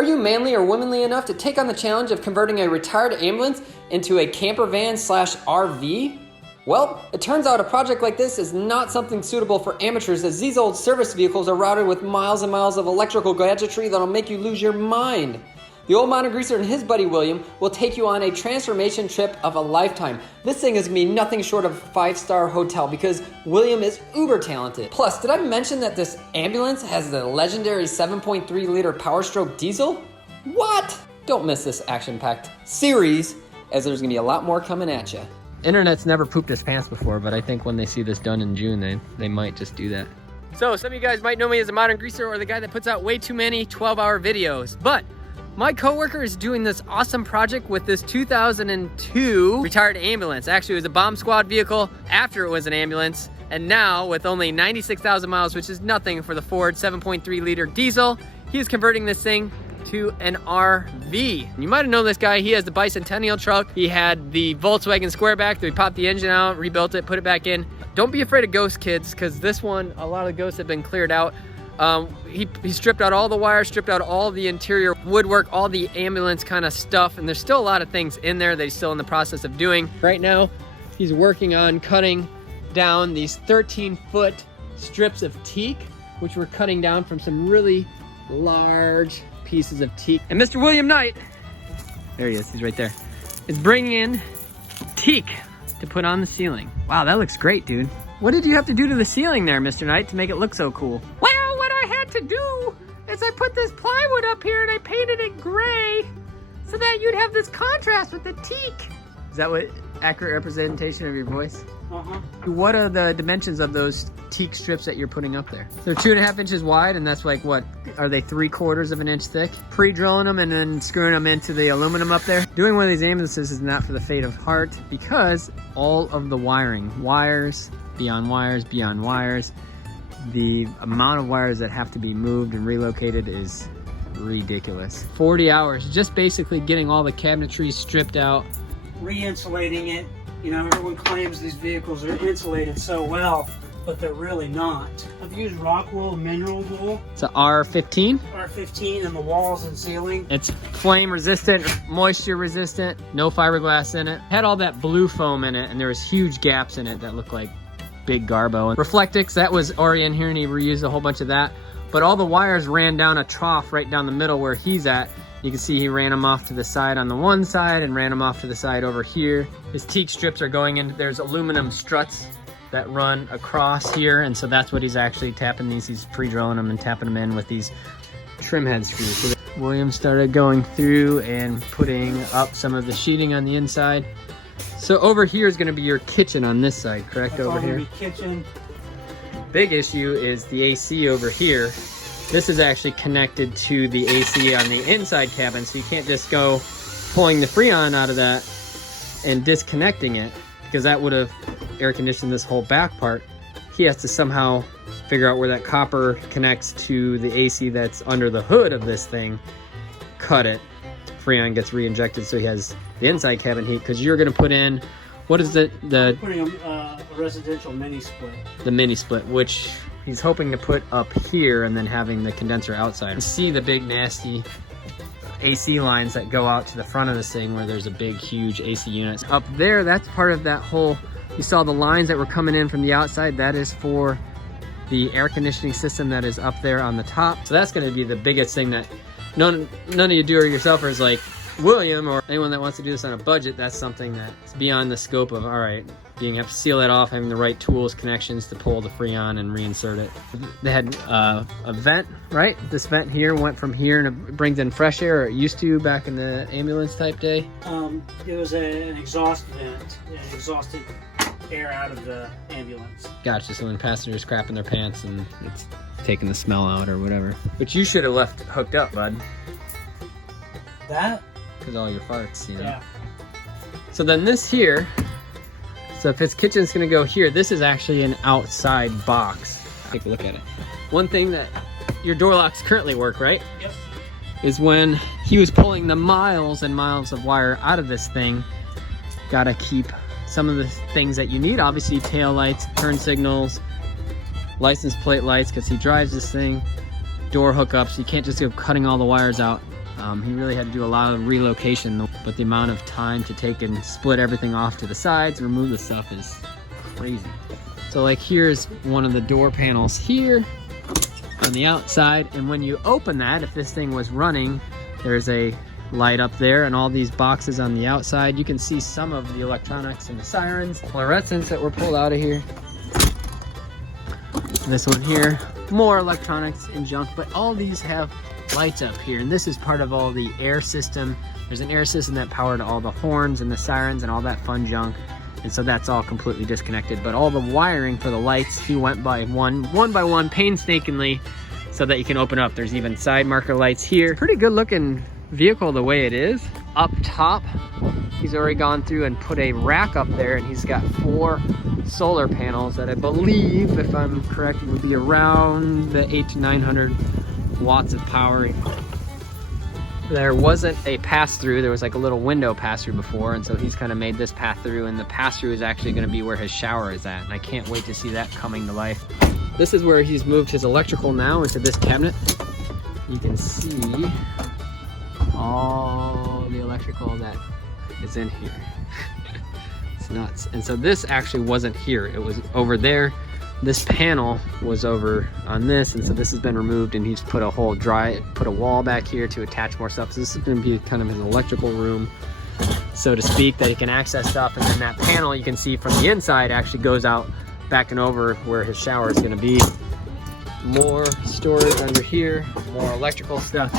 Are you manly or womanly enough to take on the challenge of converting a retired ambulance into a camper van / RV? Well, it turns out a project like this is not something suitable for amateurs, as these old service vehicles are routed with miles and miles of electrical gadgetry that'll make you lose your mind. The old mountain greaser and his buddy William will take you on a transformation trip of a lifetime. This thing is gonna be nothing short of a 5-star hotel because William is uber talented. Plus, did I mention that this ambulance has the legendary 7.3 liter Powerstroke diesel? What? Don't miss this action-packed series, as there's gonna be a lot more coming at you. Internet's never pooped his pants before, but I think when they see this done in June, they might just do that. So some of you guys might know me as a modern greaser or the guy that puts out way too many 12-hour videos, but my coworker is doing this awesome project with this 2002 retired ambulance. Actually, it was a bomb squad vehicle after it was an ambulance. And now, with only 96,000 miles, which is nothing for the Ford 7.3 liter diesel, he is converting this thing to an RV. You might have known this guy. He has the bicentennial truck. He had the Volkswagen Squareback that we popped the engine out, rebuilt it, put it back in. Don't be afraid of ghosts, kids, because this one, a lot of the ghosts have been cleared out. He stripped out all the wires, stripped out all the interior woodwork, all the ambulance kind of stuff, and there's still a lot of things in there that he's still in the process of doing. Right now, he's working on cutting down these 13-foot strips of teak, which we're cutting down from some really large pieces of teak. And Mr. William Knight, there he is, he's right there, is bringing in teak to put on the ceiling. Wow, that looks great, dude. What did you have to do to the ceiling there, Mr. Knight, to make it look so cool? Well, what I had to do is I put this plywood up here and I painted it gray so that you'd have this contrast with the teak. Is that what accurate representation of your voice? Uh-huh. What are the dimensions of those teak strips that you're putting up there? They're 2.5 inches wide, and that's like, what, are they 3/4 of an inch thick? Pre-drilling them and then screwing them into the aluminum up there. Doing one of these ambulances is not for the faint of heart because all of the wiring, wires, beyond wires, beyond wires, the amount of wires that have to be moved and relocated is ridiculous. 40 hours, just basically getting all the cabinetry stripped out. Re-insulating it. You know, everyone claims these vehicles are insulated so well, but they're really not. I've used rock wool, mineral wool. It's a R15? R15 in the walls and ceiling. It's flame resistant, moisture resistant, no fiberglass in it. Had all that blue foam in it, and there was huge gaps in it that looked like big garbo. And Reflectix, that was already in here, and he reused a whole bunch of that. But all the wires ran down a trough right down the middle where he's at. You can see he ran them off to the side on the one side and ran them off to the side over here. His teak strips are going in. There's aluminum struts that run across here, and so that's what he's actually tapping these. He's pre-drilling them and tapping them in with these trim head screws. So William started going through and putting up some of the sheeting on the inside. So over here is going to be your kitchen on this side, correct? That's over here. Be kitchen. Big issue is the AC over here. This is actually connected to the AC on the inside cabin, so you can't just go pulling the Freon out of that and disconnecting it, because that would have air conditioned this whole back part. He has to somehow figure out where that copper connects to the AC that's under the hood of this thing, cut it, Freon gets re-injected so he has the inside cabin heat, because you're going to put in, what is it? I'm putting a residential mini split. The mini split, which he's hoping to put up here and then having the condenser outside. You see the big nasty AC lines that go out to the front of this thing where there's a big huge AC unit. Up there, that's part of that whole, you saw the lines that were coming in from the outside, that is for the air conditioning system that is up there on the top. So that's gonna be the biggest thing that none of you do-it-yourselfers like William or anyone that wants to do this on a budget. That's something that's beyond the scope of, all right, you have to seal that off, having the right tools, connections to pull the Freon and reinsert it. They had a vent, right? This vent here went from here and it brings in fresh air, or it used to back in the ambulance type day. It was an exhaust vent. It exhausted air out of the ambulance. Gotcha, so when passengers crapping their pants and it's taking the smell out or whatever. But you should have left hooked up, bud. That? Because all your farts, you know. Yeah. So then this here, so if his kitchen's gonna go here, this is actually an outside box. Take a look at it. One thing that your door locks currently work, right? Yep. Is when he was pulling the miles and miles of wire out of this thing, gotta keep some of the things that you need. Obviously tail lights, turn signals, license plate lights, because he drives this thing, door hookups. You can't just go cutting all the wires out He really had to do a lot of relocation, but the amount of time to take and split everything off to the sides and remove the stuff is crazy. So like here's one of the door panels here on the outside, and when you open that, if this thing was running, there's a light up there, and all these boxes on the outside, you can see some of the electronics and the sirens, fluorescents that were pulled out of here. This one here, more electronics and junk, but all these have lights up here, and this is part of all the air system. There's an air system that powered all the horns and the sirens and all that fun junk, and so that's all completely disconnected. But all the wiring for the lights, he went by one by one painstakingly so that you can open up. There's even side marker lights here. Pretty good looking vehicle the way it is. Up top, he's already gone through and put a rack up there, and he's got 4 solar panels that I believe, if I'm correct, would be around the 800 to 900 watts of power. There wasn't a pass-through, there was like a little window pass-through before, and so he's kind of made this pass-through, and the pass-through is actually going to be where his shower is at, and I can't wait to see that coming to life. This is where he's moved his electrical now into this cabinet. You can see all the electrical that is in here. It's nuts. And so this actually wasn't here, it was over there. This panel was over on this, and so this has been removed, and he's put a whole put a wall back here to attach more stuff. So this is going to be kind of his electrical room, so to speak, that he can access stuff. And then that panel, you can see from the inside, actually goes out back and over where his shower is going to be. More storage under here, more electrical stuff.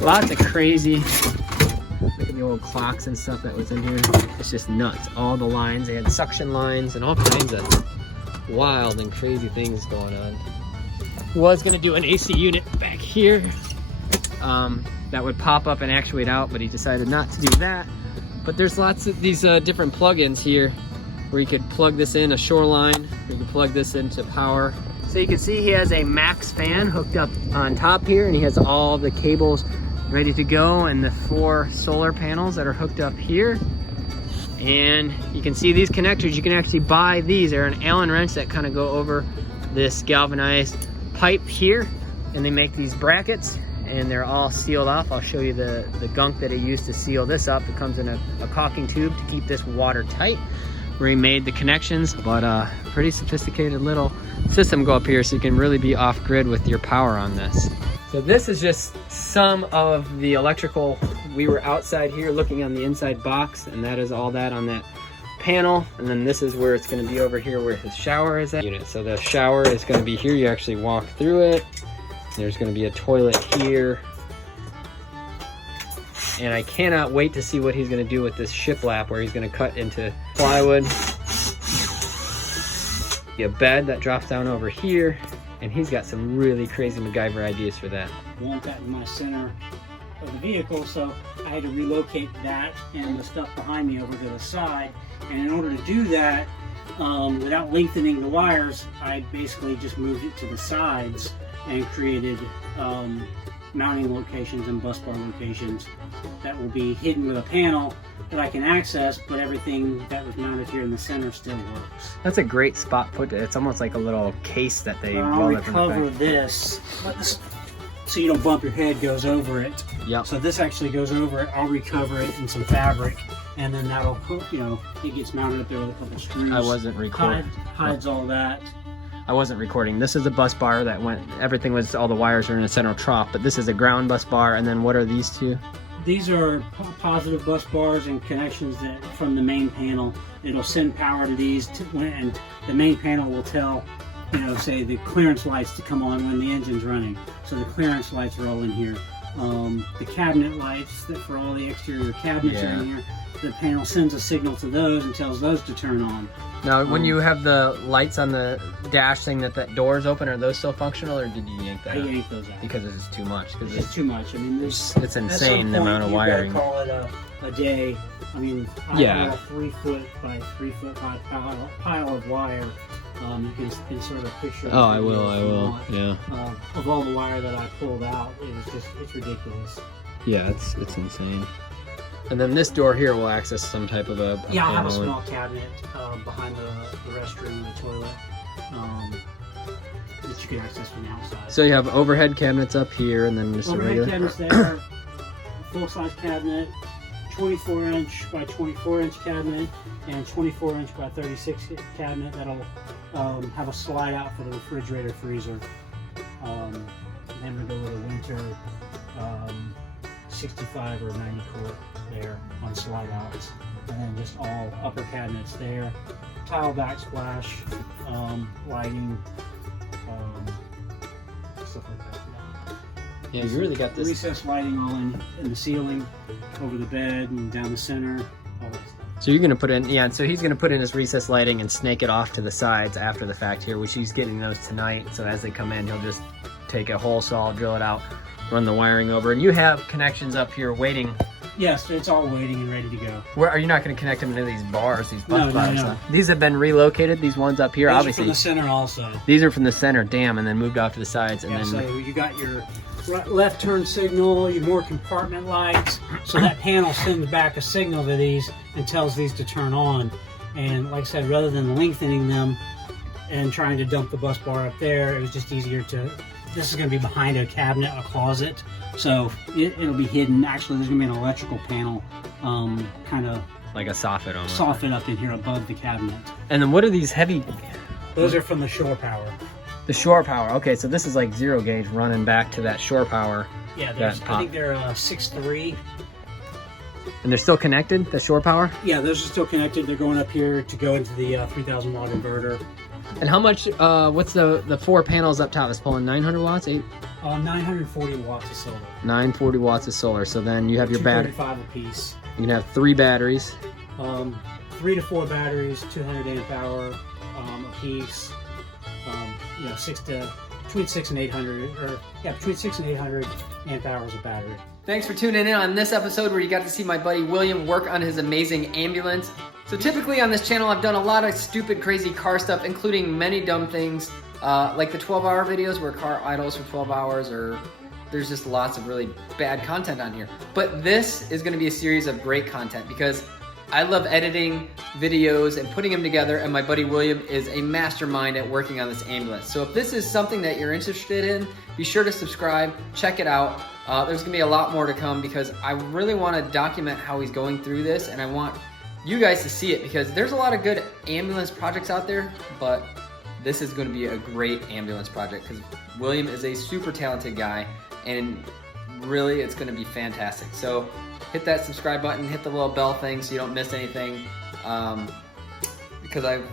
Lots of crazy. Look at the old clocks and stuff that was in here. It's just nuts. All the lines, they had suction lines and all kinds of wild and crazy things going on. Was gonna do an AC unit back here that would pop up and actuate out, but he decided not to do that. But there's lots of these different plugins here where you could plug this in, a shoreline, or you can plug this into power. So you can see he has a max fan hooked up on top here, and he has all the cables ready to go, and the 4 solar panels that are hooked up here. And you can see these connectors, you can actually buy these. They're an Allen wrench that kind of go over this galvanized pipe here, and they make these brackets, and they're all sealed off. I'll show you the gunk that he used to seal this up. It comes in a caulking tube to keep this watertight, where he made the connections. But pretty sophisticated little system go up here, so you can really be off grid with your power on this. So this is just some of the electrical. We were outside here looking on the inside box, and that is all that on that panel. And then this is where it's going to be over here where his shower is at. So the shower is going to be here. You actually walk through it. There's going to be a toilet here. And I cannot wait to see what he's going to do with this shiplap, where he's going to cut into plywood. A bed that drops down over here, and he's got some really crazy MacGyver ideas for that. I want that in my center of the vehicle, so I had to relocate that and the stuff behind me over to the side. And in order to do that, without lengthening the wires, I basically just moved it to the sides and created mounting locations and bus bar locations that will be hidden with a panel that I can access, but everything that was mounted here in the center still works. That's a great spot put. It's almost like a little case that they I'll recover this, so you don't bump your head, goes over it. Yep. So this actually goes over it. I'll recover it in some fabric, and then that'll, it gets mounted up there with a couple screws. I wasn't recording. Hides all that. I wasn't recording. This is a bus bar that went, everything was, all the wires are in a central trough, but this is a ground bus bar. And then what are these two? These are positive bus bars and connections that from the main panel. It'll send power to these, and the main panel will tell, say the clearance lights to come on when the engine's running. So the clearance lights are all in here. The cabinet lights that for all the exterior cabinets are in here. The panel sends a signal to those and tells those to turn on. Now, when you have the lights on the dash saying that door is open, are those still functional, or did you yank that out? I yanked those out. Because it's too much. It's just too much. I mean, it's insane the amount of wiring. You gotta call it a day. I mean, I have a 3 foot by 3 foot high pile of wire. You can sort of picture. Oh, I will. Yeah. Of all the wire that I pulled out, it's ridiculous. Yeah, it's insane. And then this door here will access some type of a I'll have a small cabinet behind the restroom, the toilet, that you can access from the outside. So you have overhead cabinets up here, and then just overhead a regular cabinets there. full-size cabinet, 24-inch by 24-inch cabinet, and 24-inch by 36 cabinet that'll have a slide out for the refrigerator freezer. Then we go with a winter 65 or 90 quart there on slide outs, and then just all upper cabinets there, tile backsplash, lighting, stuff like that. Yeah, you really got this. Recessed lighting all in the ceiling, over the bed and down the center, all that stuff. So you're gonna put in, yeah, so he's gonna put in his recessed lighting and snake it off to the sides after the fact here, which he's getting those tonight. So as they come in, he'll just take a hole saw, drill it out, run the wiring over. And you have connections up here waiting. Yes, it's all waiting and ready to go. Where are you not gonna connect them to these bars, these bus bars? No. These have been relocated, these ones up here, These obviously. are from the center also. These are from the center, damn, and then moved off to the sides. And Yeah, then so you got your left turn signal, your more compartment lights, so that panel sends back a signal to these and tells these to turn on. And like I said, rather than lengthening them and trying to dump the bus bar up there, it was just easier to, this is going to be behind a cabinet, a closet, so it'll be hidden. Actually, there's going to be an electrical panel kind of like a soffit almost. Soffit up in here above the cabinet. And then what are these heavy? Those are from the shore power. The shore power. Okay, so this is like 0 gauge running back to that shore power. Yeah, I think they're 6'3". And they're still connected, the shore power? Yeah, those are still connected. They're going up here to go into the 3,000 watt inverter. And how much, what's the 4 panels up top? It's pulling 900 watts? 940 watts of solar. 940 watts of solar. So then you have your battery. 235 a piece. You can have 3 batteries. 3 to 4 batteries, 200 amp hour a piece. You know, between 6 and 800, or yeah, between 6 and 800 amp hours of battery. Thanks for tuning in on this episode where you got to see my buddy William work on his amazing ambulance. So typically on this channel, I've done a lot of stupid, crazy car stuff, including many dumb things, like the 12-hour videos where car idles for 12 hours, or there's just lots of really bad content on here. But this is gonna be a series of great content because I love editing videos and putting them together, and my buddy William is a mastermind at working on this ambulance. So if this is something that you're interested in, be sure to subscribe, check it out. There's gonna be a lot more to come because I really wanna document how he's going through this, and I want you guys to see it because there's a lot of good ambulance projects out there, but this is gonna be a great ambulance project because William is a super talented guy, and really it's gonna be fantastic. So hit that subscribe button, hit the little bell thing so you don't miss anything, because I've